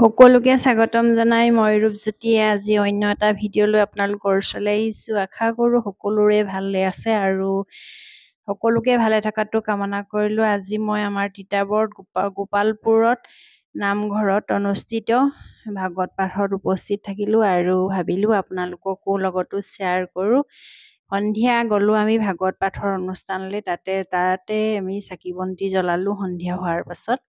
সকলোকে স্বাগতম জনাই মই ৰূপজ্যোতিয়ে আজি অন্য এটা ভিডিঅ' লৈ আপোনালোকৰ ওচৰলৈ আহিছোঁ। আশা কৰোঁ সকলোৰে ভালে আছে আৰু সকলোকে ভালে থকাটো কামনা কৰিলোঁ। আজি মই আমাৰ তিতাবৰ গোপালপুৰত নামঘৰত অনুষ্ঠিত ভাগৱত পাঠত উপস্থিত থাকিলোঁ আৰু ভাবিলোঁ আপোনালোককো লগতো শ্বেয়াৰ কৰোঁ। সন্ধিয়া গ'লোঁ আমি ভাগৱত পাঠৰ অনুষ্ঠানলৈ। তাতে আমি চাকি বন্তি জ্বলালোঁ সন্ধিয়া হোৱাৰ পাছত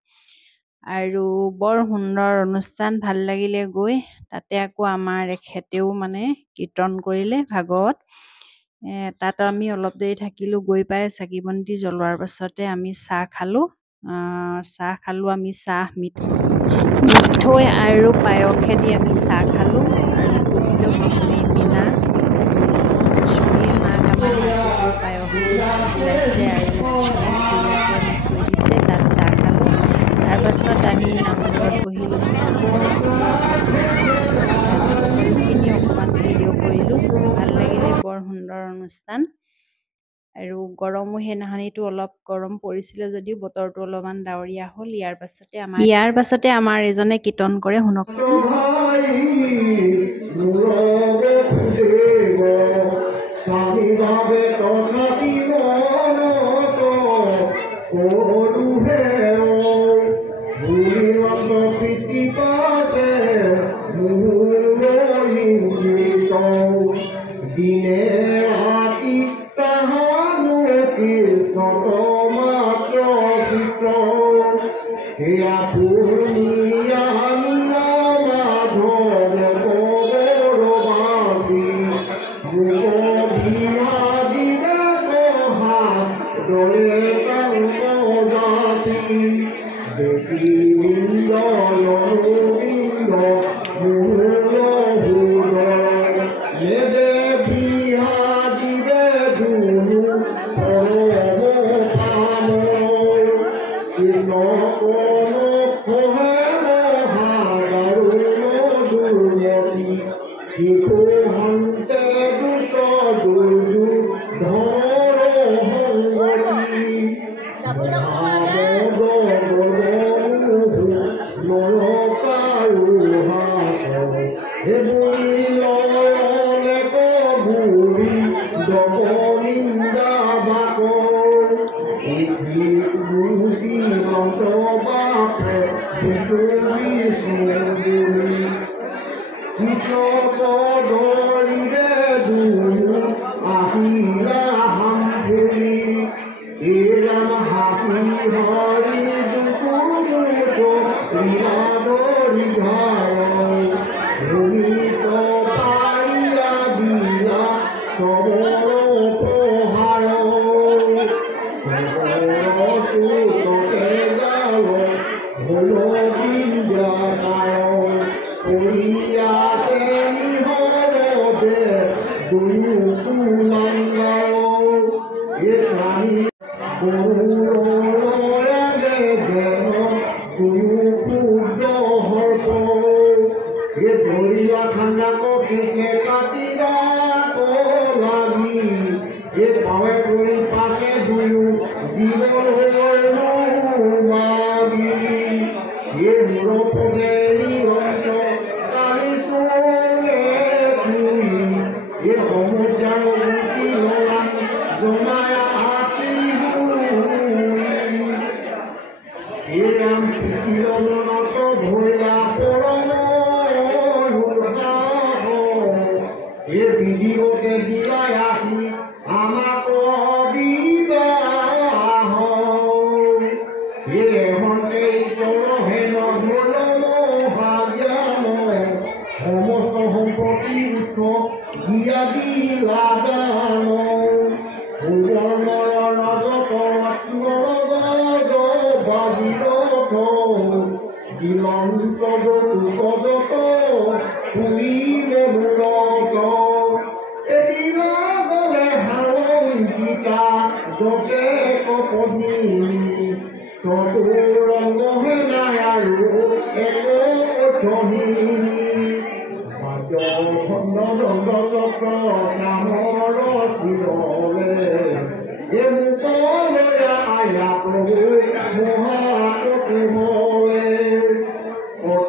আৰু বৰ সুন্দৰ অনুষ্ঠান, ভাল লাগিলে গৈ। তাতে আকৌ আমাৰ এখেতেও কীৰ্তন কৰিলে ভাগৱত। তাত আমি অলপ দেৰি থাকিলোঁ। গৈ পাই চাকি বন্তি জ্বলোৱাৰ পাছতে আমি চাহ খালোঁ। আমি চাহ মিঠৈ আৰু পায়সেদি আমি চাহ খালোঁ আৰু প্ৰকৃতক মীনা চুমিৰ মাক আমাৰ হাততে পায়সটো বিলাইছে আৰু চুমিক খুৰীয়েকে আনি থৈ দিছে। তাত চাহ খালোঁ। তাৰপাছত আমি নামঘৰত বহিলোঁ। সকলোখিনি অকণমান ভিডিঅ' কৰিলোঁ। ভাল লাগিলে, বৰ সুন্দৰ অনুষ্ঠান আৰু গৰমো সেইদিনাখনিতো অলপ গৰম পৰিছিলে যদিও বতৰটো অলপমান ডাৱৰীয়া হ'ল। ইয়াৰ পাছতে আমাৰ এজনে কীৰ্তন কৰে, শুনকচোন।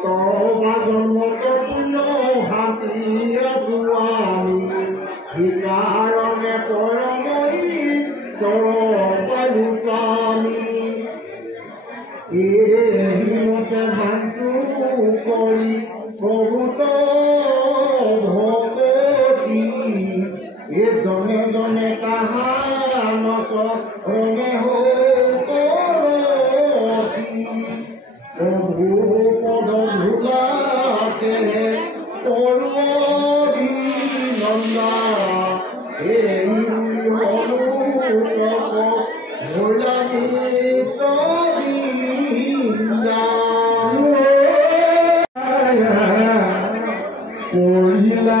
Oh জনে জনে কাহানত ৰঙে প্ৰভু পদ ধূলাতে তৰুণী নন্দা এই অনুতপ ভোলানি তবিন্দা কহিলা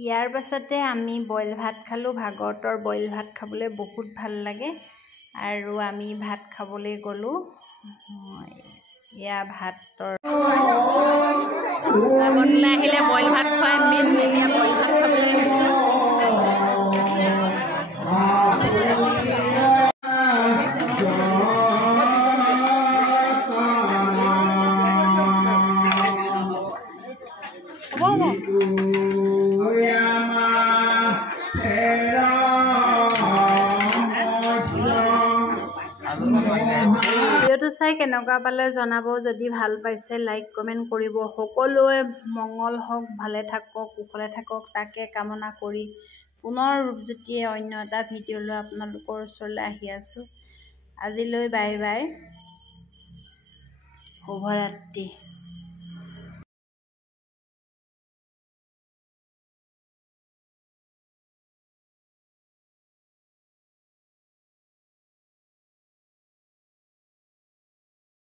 ইয়াৰ পাছতে আমি বইল ভাত খালোঁ। ভাগৱতৰ বইল ভাত খাবলৈ বহুত ভাল লাগে আৰু আমি ভাত খাবলৈ গ'লোঁ। এয়া ভাতৰ ভাগৱতলৈ আহিলে বইল ভাত খুৱাই মেইন, এতিয়া বইল ভাত খাবলৈ গৈছোঁ। ভিডিঅ'টো চাই কেনেকুৱা পালে জনাব। যদি ভাল পাইছে লাইক কমেণ্ট কৰিব। সকলোৱে মংগল হওক, ভালে থাকক, কুশলে থাকক তাকে কামনা কৰি পুনৰ ৰূপজ্যোতিয়ে অন্য এটা ভিডিঅ' লৈ আপোনালোকৰ ওচৰলৈ আহি আছোঁ। আজিলৈ বাই বাই, শুভৰাত্ৰি।